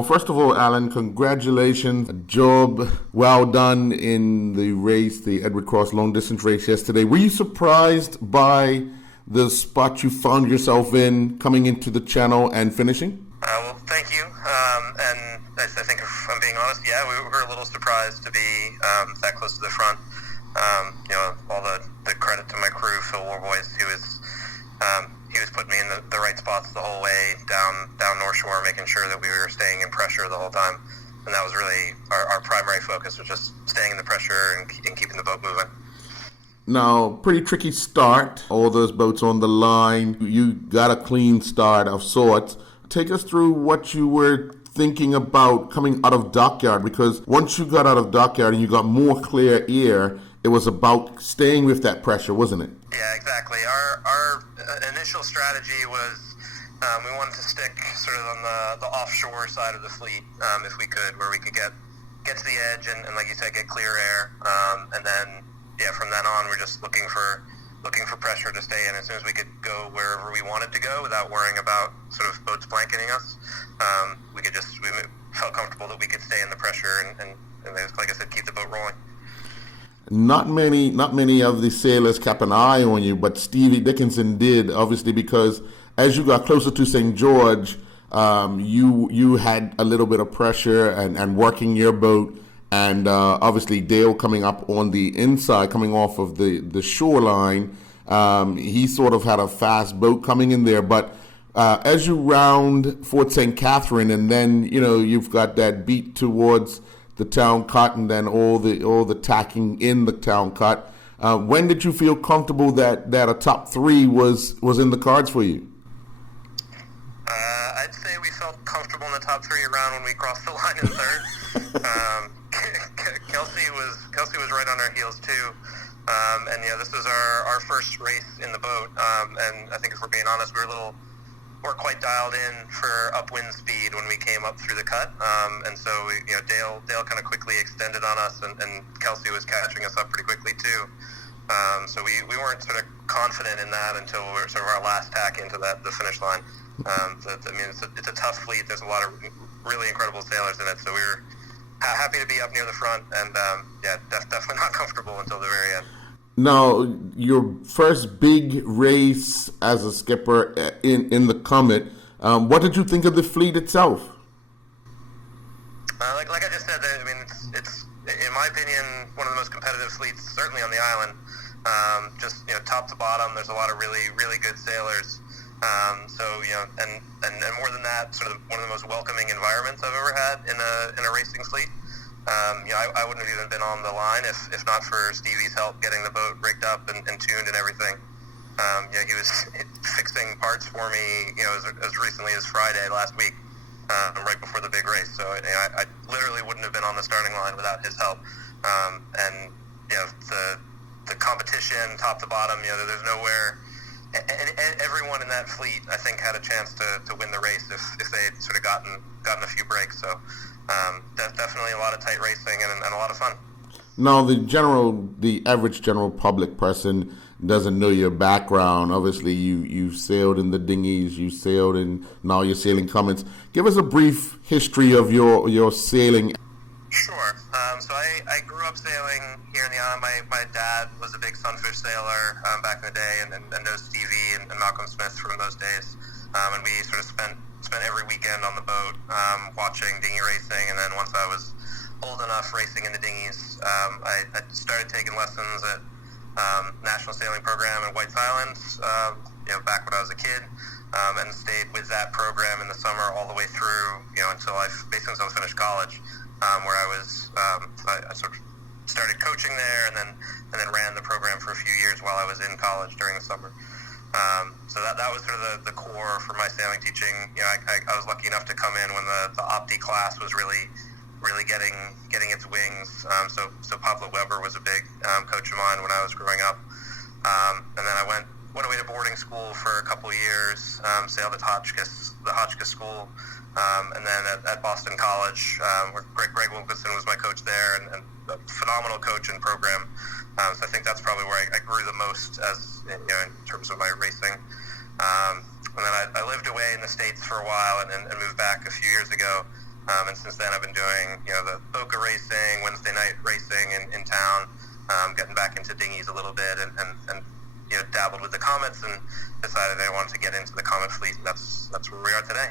Well, first of all, Alan, congratulations. A job well done in the race, the Edward Cross long distance race yesterday. Were you surprised by the spot you found yourself in coming into the channel and finishing? Well, thank you. And I think if I'm being honest, yeah, we were a little surprised to be that close to the front. All the credit to my crew, Phil Warboys, he was putting me in the right spots the whole way down North Shore, making sure that we were staying in pressure the whole time. And that was really our primary focus, was just staying in the pressure and keeping the boat moving. Now, pretty tricky start. All those boats on the line. You got a clean start of sorts. Take us through what you were thinking about coming out of dockyard, because once you got out of dockyard and you got more clear air, it was about staying with that pressure, wasn't it? Yeah, exactly. Our initial strategy was we wanted to stick sort of on the offshore side of the fleet if we could, where we could get to the edge and like you said, get clear air. And then, from then on, we're just looking for pressure to stay in. As soon as we could go wherever we wanted to go without worrying about sort of boats blanketing us, we felt comfortable that we could stay in the pressure and like I said, keep the boat rolling. Not many of the sailors kept an eye on you, but Stevie Dickinson did, obviously, because as you got closer to St. George, you had a little bit of pressure and working your boat, and obviously Dale coming up on the inside, coming off of the shoreline, he sort of had a fast boat coming in there. But as you round Fort St. Catherine, and then you've got that beat towards the town cut, and then all the tacking in the town cut. When did you feel comfortable that a top three was in the cards for you? I'd say we felt comfortable in the top three around when we crossed the line in third. Kelsey was right on our heels too. This was our first race in the boat. And I think if we're being honest, we're quite dialed in for upwind speed when we came up through the cut, and so Dale kind of quickly extended on us, and Kelsey was catching us up pretty quickly too. So we weren't sort of confident in that until we were sort of our last tack into the finish line. It's a tough fleet. There's a lot of really incredible sailors in it, so we were happy to be up near the front, and definitely not comfortable until the very end. Now, your first big race as a skipper in the Comet, what did you think of the fleet itself? Like I just said, it's in my opinion one of the most competitive fleets, certainly on the island. Just top to bottom, there's a lot of really really good sailors. And more than that, sort of one of the most welcoming environments I've ever had in a racing fleet. I wouldn't have even been on the line if not for Stevie's help getting the boat rigged up and tuned and everything. He was fixing parts for me, as recently as Friday last week, right before the big race. So I literally wouldn't have been on the starting line without his help. The competition, top to bottom, there's nowhere. And everyone in that fleet, I think, had a chance to win the race if they had sort of gotten a few breaks. So definitely a lot of tight racing and a lot of fun. Now, the average general public person doesn't know your background. Obviously, you sailed in the dinghies, now you're sailing Comets. Give us a brief history of your sailing. Sure. So I grew up sailing here in the island. My dad was a big sunfish sailor back in the day, and knows Stevie and Malcolm Smith from those days. And we sort of spent every weekend on the boat watching dinghy racing. And then once I was old enough racing in the dinghies, I started taking lessons at National Sailing Program in White's Island, back when I was a kid, and stayed with that program in the summer all the way through, until I finished college. Where I sort of started coaching there, and then ran the program for a few years while I was in college during the summer. So that was sort of the core for my sailing teaching. I was lucky enough to come in when the Opti class was really getting its wings. So Pablo Weber was a big coach of mine when I was growing up. And then I went away to boarding school for a couple of years, sailed at the Hotchkiss School. And then at Boston College, where Greg Wilkinson was my coach there, and a phenomenal coach and program. So I think that's probably where I grew the most in terms of my racing. And then I lived away in the States for a while and moved back a few years ago. And since then, I've been doing, the Boca racing, Wednesday night racing in town, getting back into dinghies a little bit, and dabbled with the Comets, and decided I wanted to get into the Comet fleet. That's where we are today.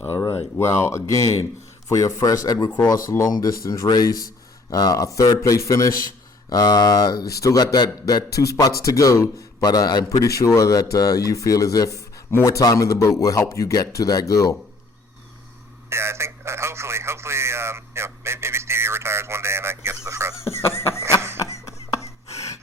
All right. Well, again, for your first Edward Cross long distance race, a third place finish. Still got that 2 spots to go, but I'm pretty sure that you feel as if more time in the boat will help you get to that goal. Yeah, I think hopefully, maybe Stevie retires one day and I can get to the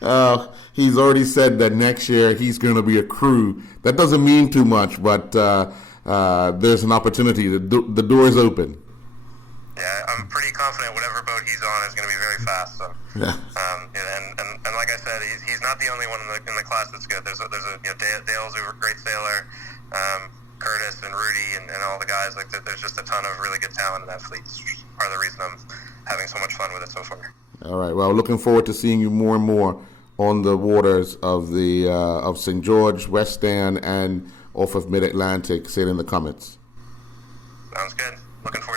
front. He's already said that next year he's going to be a crew. That doesn't mean too much, but there's an opportunity. The door is open. Yeah, I'm pretty confident whatever boat he's on is going to be very fast. So, yeah. And like I said, he's not the only one in the class that's good. There's Dale's a great sailor, Curtis and Rudy and all the guys. Like there's just a ton of really good talent in that fleet. It's part of the reason I'm having so much fun with it so far. All right. Well, looking forward to seeing you more and more on the waters of the of St. George, West Stand, and off of Mid-Atlantic, sailing the Comets. Sounds good. Looking forward